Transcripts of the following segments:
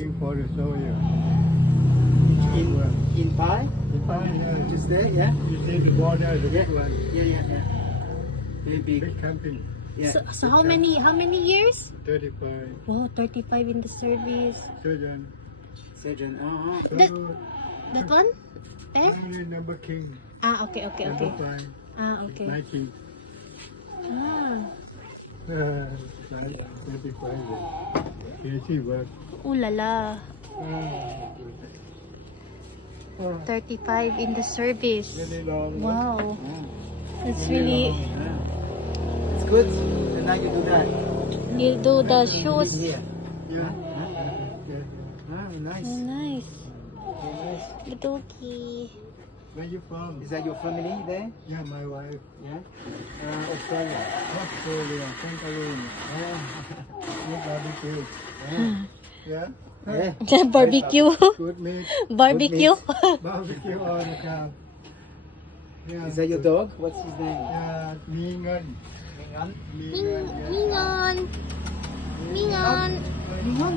looking for the soil. In Pai? In Pai, yeah. Just there, yeah? You see the border, the Yeah, big one. yeah. Very big. Big camping. Yeah. So how many years? 35. Oh, 35 in the service. Surgeon. Surgeon. So, That one? Eh? only number king. Ah, okay. Number 5. Ah, okay. 19. Ah. 35. Here she work. Ooh la la. 35 in the service. Really long. Wow. That's really... It's good. And now you do that. You do the shoes. Here. Yeah. Nice. Oh, nice. Very nice. Doki. Where you from? Is that your family there? Yeah, my wife. Yeah. Australia. Australia, Kangaroo. Good barbecue. Yeah. Yeah. Barbecue. Good meat. Barbecue. Barbecue on the cow. Yeah. Is that your dog? What's his name? Yeah, Mingan. Mingan. Mingan. Yeah. Mingon. Mingon. Mingan.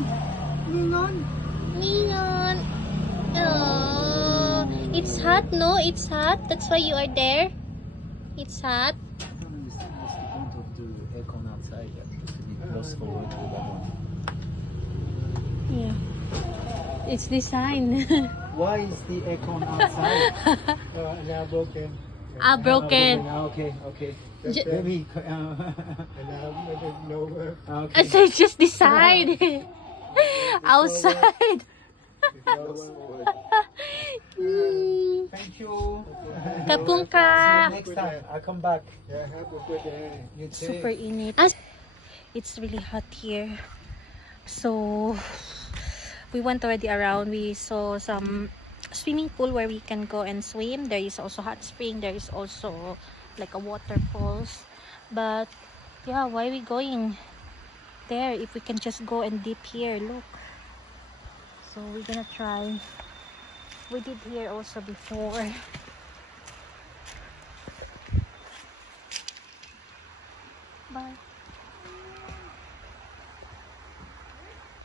Mingan. Mingon. Oh, it's hot, no? It's hot. That's why you are there. It's hot. What's the point of the aircon outside? Just to be close forward to that one. Yeah. It's design. Why is the aircon outside? Now broken. Broken. Okay. That's Maybe. And now it no work. Okay. So it's just design. Outside. Thank you. Kapungka. Next time, I'll come back. Yeah, have a good day. You too. Super init. It's really hot here. So we went already around. We saw some swimming pool where we can go and swim. There is also hot spring. There is also like a waterfalls. But yeah, why are we going there if we can just go and dip here? Look. So we're gonna try. We did here also before. Bye.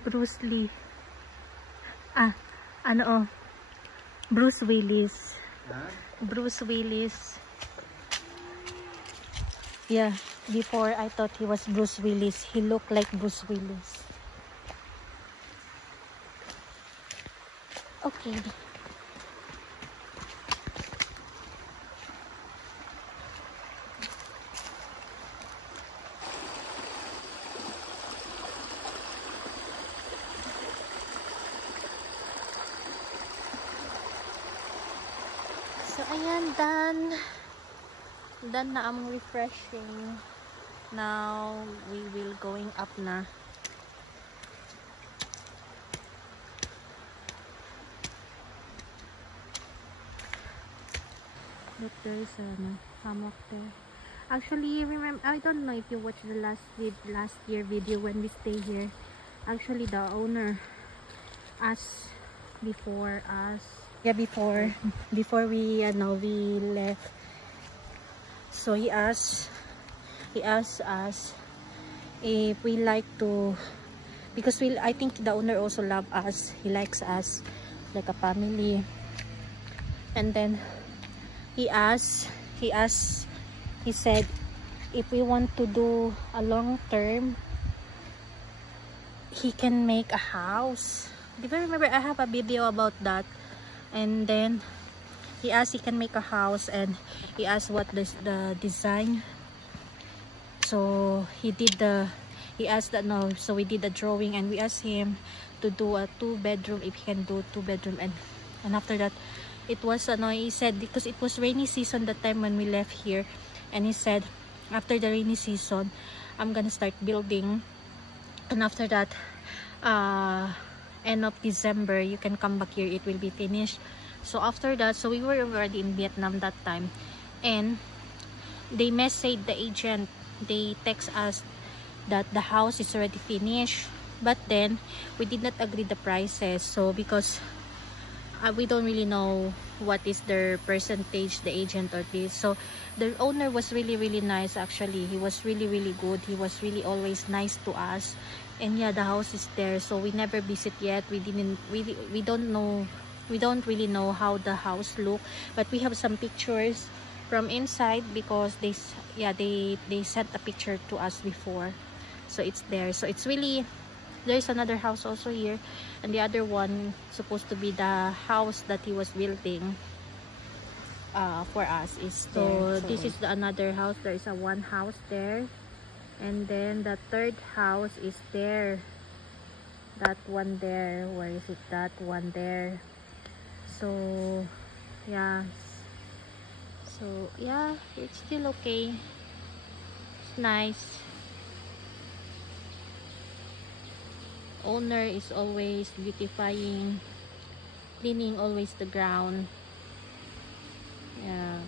Bruce Lee. Bruce Willis. Bruce Willis. Yeah, before I thought he was Bruce Willis. He looked like Bruce Willis. Okay. So ayan, done na ang refreshing. Now we will going up na. Look, there is a hammock there. Actually, remember, I don't know if you watched the last year video when we stay here. Actually, the owner asked before we left. So he asked us if we like to, because I think the owner also loves us. He likes us like a family. And then he said if we want to do a long term, he can make a house. Do you remember I have a video about that? And then he asked he can make a house, and he asked what the design. So he asked that. No, so we did a drawing, and we asked him to do a 2-bedroom, if he can do 2-bedroom. And after that, it was he said, because it was rainy season that time when we left here, and he said after the rainy season I'm gonna start building, and after that end of December you can come back here, it will be finished. So after that, so we were already in Vietnam that time, and they messaged the agent, they text us that the house is already finished, but then we did not agree the prices. So because we don't really know what is their percentage, the agent or this. So the owner was really nice. Actually, he was really good. He was really always nice to us, And yeah, the house is there, so we never visit yet. We don't know, we don't really know how the house look, but we have some pictures from inside because they sent a picture to us before, so it's there. So it's really, there's another house also here, and the other one supposed to be the house that he was building for us is there. So this is another house. There is one house there, and then the third house is there, that one there. Where is it? That one there. So yeah, it's still okay. It's nice. Owner is always beautifying, cleaning always the ground. Yeah.